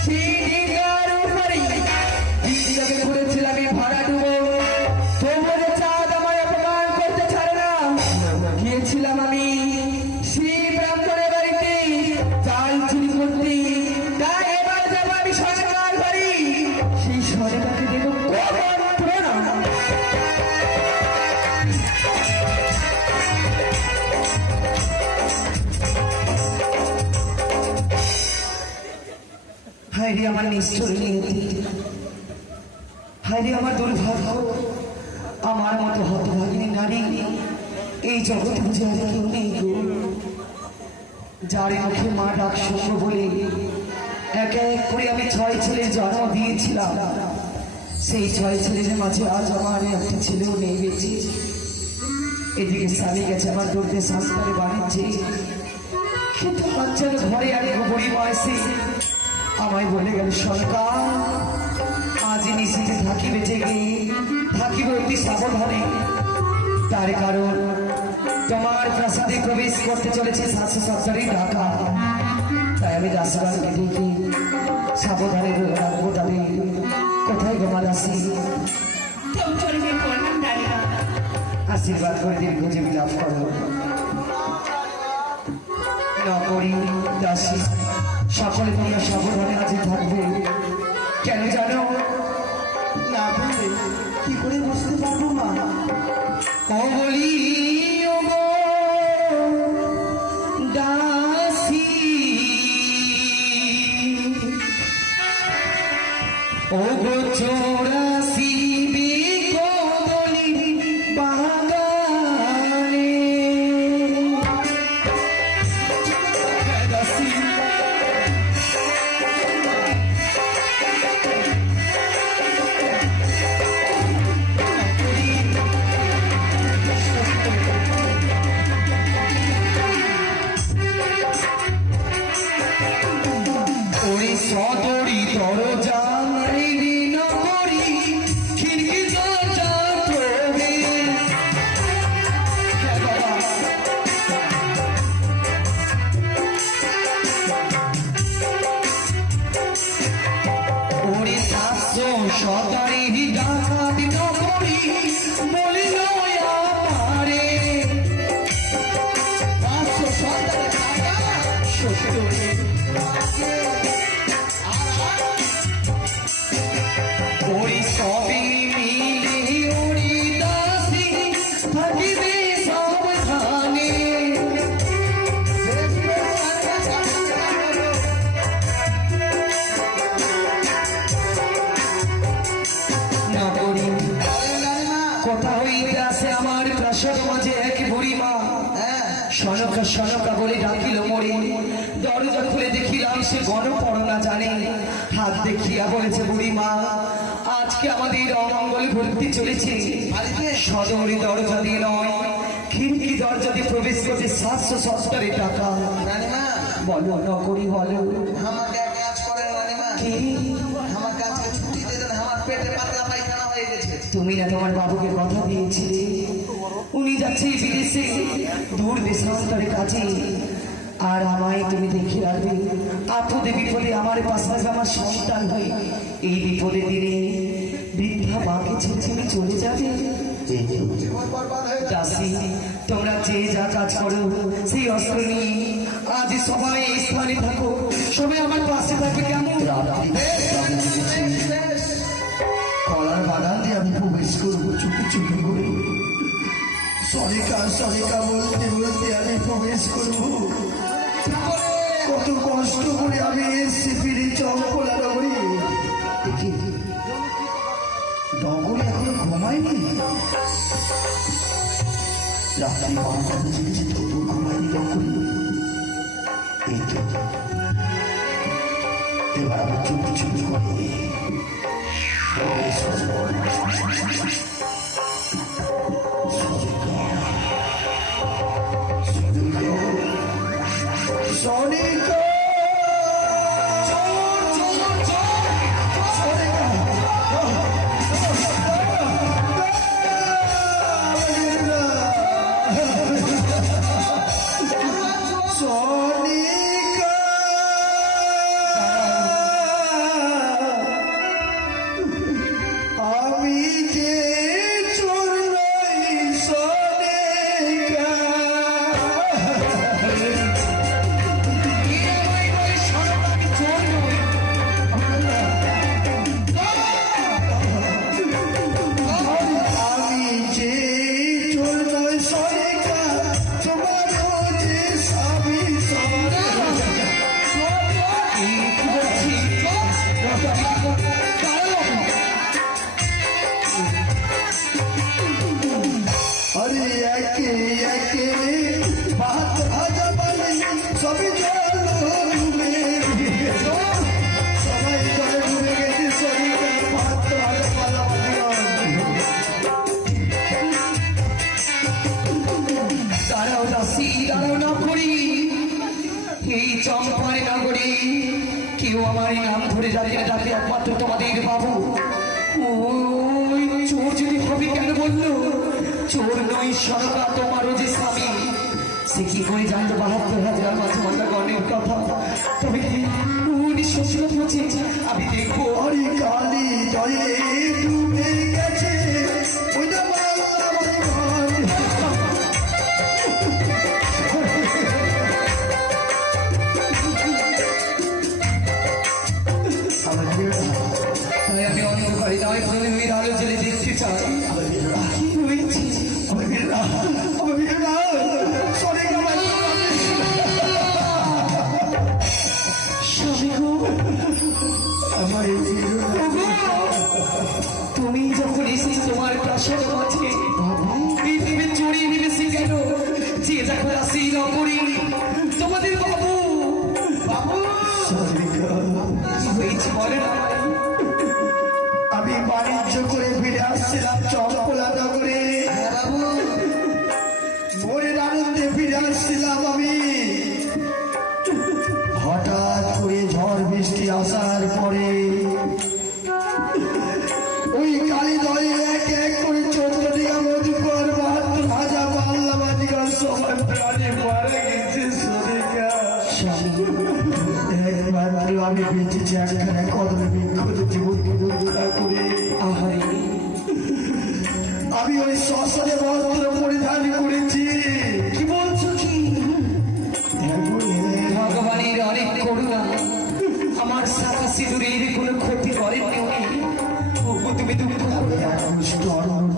সেই ডিঙ্গার উপরে। দ্বিতীয়কে ঘুরেছিলাম আমি ভরা ডুবো, তবু যে চাঁদ আমার অপমান করতে ছাড়ে না। গিয়েছিলাম আমি সেই ব্রাহ্মণের বাড়িতে চাল চুরি করতে, তাই এবার যাবো আমি সরকার বাড়ি, সেই সরকারকে দেবো কখন প্রণাম। হায়রে আমার নিষ্ঠুর নিয়তি, হায়রে আমার দুর্ভাগ্য, আমার মতো হতভাগিনী নারী এই জগতে বুঝে আর কেউ নেই গো। যার মুখে মা ডাক শুনবো বলে এক এক করে আমি 6 ছেলের জন্ম দিয়েছিলাম, সেই 6 ছেলের মাঝে আজ আমার একটা ছেলেও নেই বেঁচে। এদিকে স্বামী গেছে আমার দৌড়তে সংস্কারে বাড়িছে, কিন্তু আজ যেন ঘরে আর বুড়ি মা এসে আমায় বলে গেল, সরকার আজ নিশ্চিতে থাকিবে জেগে, থাকিবে অতি সাবধানে। তার কারণ তোমার প্রাসাদে প্রবেশ করতে চলেছে 770 টাকা, তাই আমি দাসবানকে ডেকে সাবধানে রাখবো। তবে কোথায় গোমাল আসি, কেউ চলবে করলাম দাঁড়িয়ে আশীর্বাদ করে দীর্ঘজীবী লাভ করো। নকরি দাসী সকলে তোমরা সাবধানে আজ থাকবে। কেন জানো? না বললে কি করে বসতে পারবো মা? ও বলি ও গো দাসী, ও গো চৌরাসি বিকোদলি বাগানে দাসী, ওরে সদরি দরজা নকরি খিড়কি দরজা প্রবে। হ্যাঁ বাবা, ওরে 770 ডাকাত নকরি বলিল আমারে, 570 টাকা সত্তরে ওরি সবে মিলে ওরি দাসী থাকিবে সাবধানে। নগরী কথা হইতে আসে আমার প্রাসাদ মাঝে এক বুড়ি মা, সনকা সনকা বলে ডাকিল মরে। দরজা খুলে দেখিলাম সে গণপড়না জানে, হাত দেখিয়া বলেছে বুড়ি মা, আজকে আমাদের অমঙ্গল ঘটতে চলেছে। সদরে দরজা দিয়ে নয়, খিড়কি দরজা দিয়ে প্রবেশ করছে 770 টাকা। রানীমা বলো নকরি বলো, আমাকে এক কাজ করেন রানীমা, কি আমার কাজকে ছুটি দিয়ে দেন, আমার পেটে পাতলা পায়খানা হয়ে গেছে। তুমি না তোমার বাবুকে কথা দিয়েছিলে উনি যাচ্ছে বিদেশে দূর দেশান্তরে কাজে, আর আমায় তুমি দেখে রাখবে। আপদে বিপদে আমার পাশে আমার সন্তান হয়ে এই বিপদে দিনে বৃদ্ধা মাকে ছেড়ে ছেড়ে চলে যাবে। জীবন বরবাদ হয়ে যাবে। দাসী তোমরা যে যা কাজ করো সেই অস্ত্র নিয়ে আজ সবাই এই স্থানে থাকো, সবাই আমার পাশে থাকে। কেমন কলার বাগান দিয়ে আমি প্রবেশ করবো চুপি চুপি করে, সরিকা সরিকা বলতে বলতে আমি প্রবেশ করবো। কত কষ্ট করে আমি এসছি ফিরে চম্পলা নগরী। দেখি নগরী এখনো ঘুমায়নি, রাত্রি 12টা বেজে গেছে তবু ঘুমায়নি নগরী। এই তো এবার আমি চুপি চুপি করে প্রবেশ করবো। সনিকা বলে ডাকে একমাত্র তোমাদের বাবু। ওই চোর যদি হবে কেন বললো? চোর নয় সরকা, তোমারও যে স্বামী। সে কি করে জানতো ৭২,০০০ মাঝে মাথা গণের কথা? তবে কি উনি শ্বশুর বলছে আমি দেখবো। আরে কালি জয়ে ডুবে গেছে ওইটা তাই আমি অন্ধকারে নয় প্রণীর আলো জেলে দেখতে চাই কি হয়েছে। স্বামী গো, তুমি যখন এসেছো তোমার প্রাসাদ মাঝে পৃথিবী চড়িয়ে নিবেছি কেন? যে যখন আসি নগরী তোমাদের বাবু বাবু কি হয়েছে বলে না? আমি বাণিজ্য করে ফিরে আসছিলাম চম্পলা নগরে, ভোরের আনন্দে ফিরে আসছিলাম আমি। হঠাৎ করে ঝড় বৃষ্টি আসার পরে ওই কালীদলে এক এক করে ১৪ টিকা মধুকর ৭২,০০০ পাল্লা বাজিকার সবাই প্রাণে মারা গেছে শরীরা। একমাত্র আমি বেঁচেছি একখানে কদমে বৃক্ষ জীবনকে রক্ষা করে। আহারে আমি ওই শ্মশানে বস্ত্র পরিধান করেছি। কি বলছো কি? ভগবানের অনেক করুণা, আমার সারা সিঁদুরের কোনো ক্ষতি করেননি উনি। ওগো, তুমি দুঃখ করো না।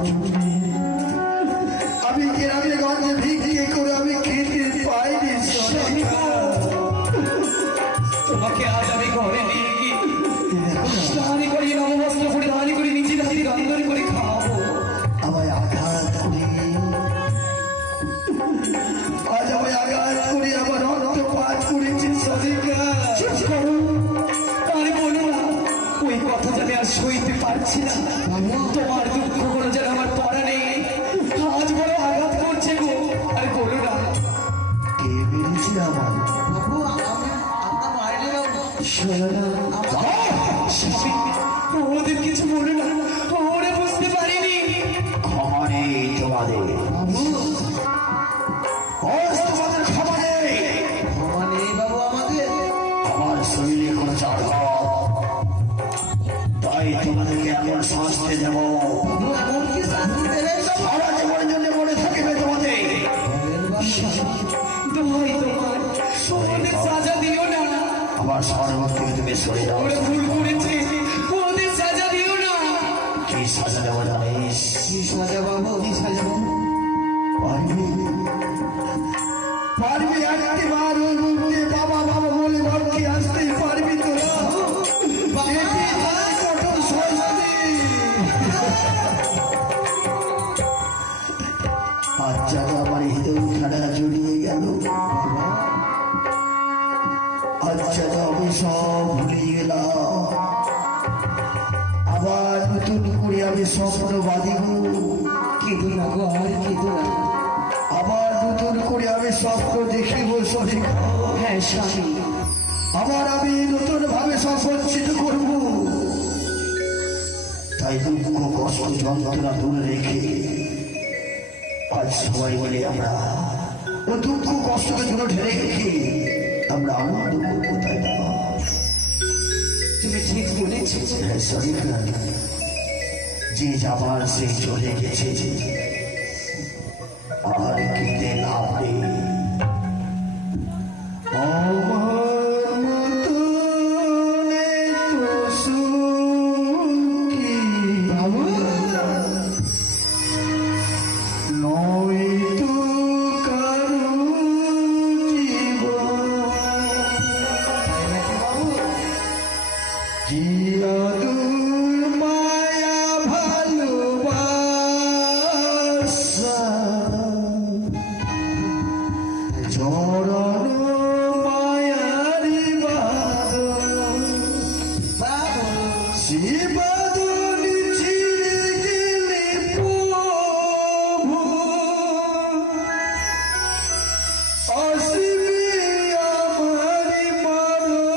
আমি গ্রামে গঞ্জে ভিক্ষে করে আমি খেতে পাইনি। স্বামী গো, তোমাকে আজ আমি ঘরে নিয়ে গিয়ে স্নান করে নববস্ত্র পরিধান করে নিজের হাতে রান্না করে খাওয়াবো। আমায় আঘাত করে আজ আমায় আঘাত করে আমার রক্তপাত করেছে সদিকা। চুপ করো, আরে বলো না। ওই কথা জানি আর সইতে পারছি না। তোমার দুঃখ গুলো যেন আমার পড়া নেই, আজ বড় আঘাত করছে গো। আর বলো না। কে বেরিয়েছিল আমার স্বামী, ওদের কিছু বলে না, ওরা বুঝতে পারিনি। ক্ষমা নেই তোমাদের, তোমাদের ক্ষমা নেই। আমার শরীরে কোনো চাপ, তাই তোমাদেরকে এমন শাস্তি দেব সারা জীবনের জন্য মনে থাকবে তোমাদের। দোহাই তোমার, ওদের সাজা দিও না। আমার সর্বত থেকে তুমি সরে যাও। ওরা ভুল করেছে, ওদের সাজা দিও না। কি সাজা দেবো জানিস? কি সাজা বাবু? কি সাজা বাবু? পারবি পারবি একটি বার ওই মুখে বাবা বাবা বলে ভাবছি আসতেই পারবি তোরা? এটি তার কঠোর শাস্তি। আজ যেন আমার হৃদয় খানা জড়িয়ে গেল, আজ যেন আমি সব ভুলিয়ে গেলাম। আবার নতুন করে আমি স্বপ্ন বাঁধিব। কেঁদো না গো, আর কেঁদো না। আবার নতুন করে আমি স্বপ্ন দেখিব সঠিক। হ্যাঁ স্বামী, আবার আমি নতুন ভাবে সঞ্চিত করব। তাই দুঃখ কষ্ট যন্ত্রণা দূরে রেখে আজ সবাই মিলে আমরা ও দুঃখ কষ্টকে দূরে ঢেলে রেখে আমরা আনন্দ করবো, তাই না? তুমি ঠিক বলেছ। হ্যাঁ শরীর যে যাবার সে চলে গেছে, আর কেঁদে লাভ নেই। আমার মতন এত সুখী নয় তো কারো জীবন। কি অদূর মায়া ভালোবাসা চরণ মায়ারি বাঁধন, সে বাঁধন ছিঁড়ে গেলে প্রভু আসবে আমারি মরণ।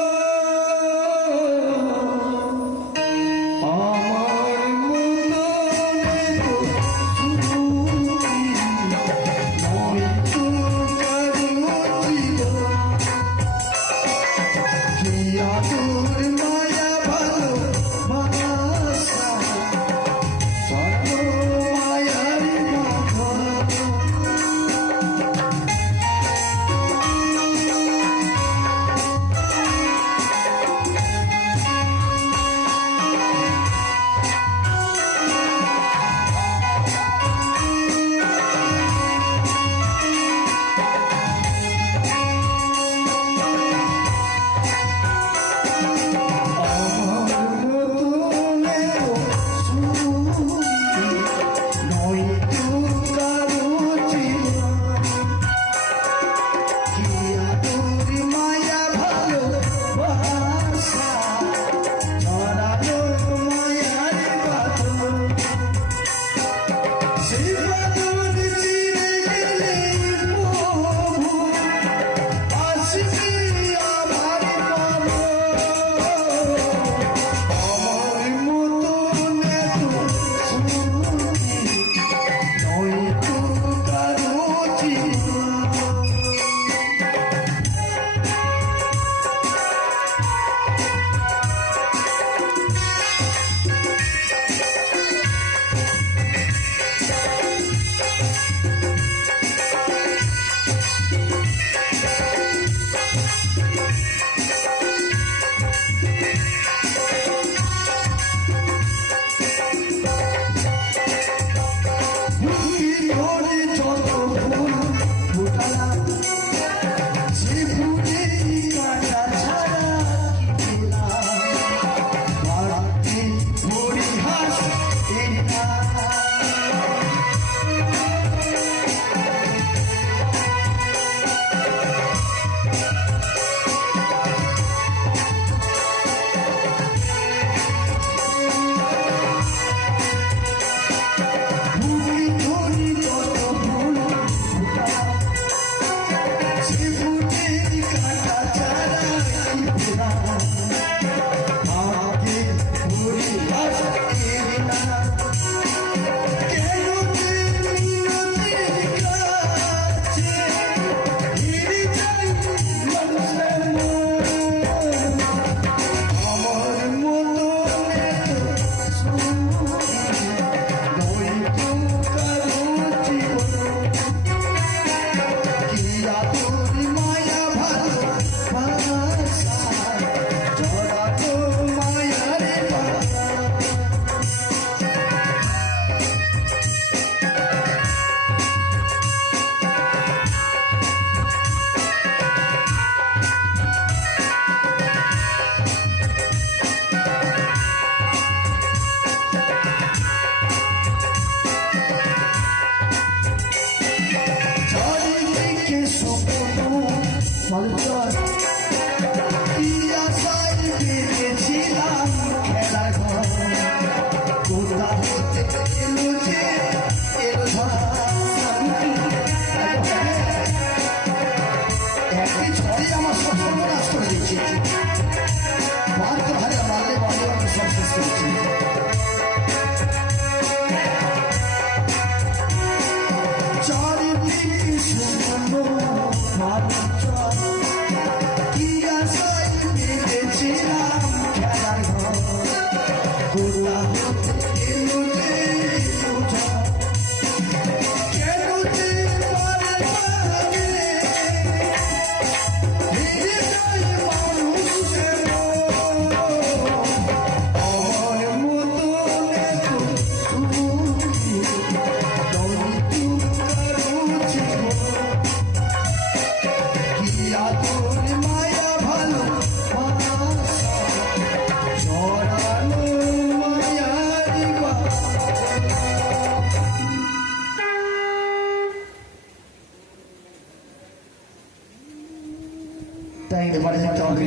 তাই এবারে দেখতে হবে,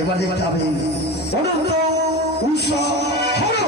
এবার দেখতে হবে অনন্ত উৎসব হলো।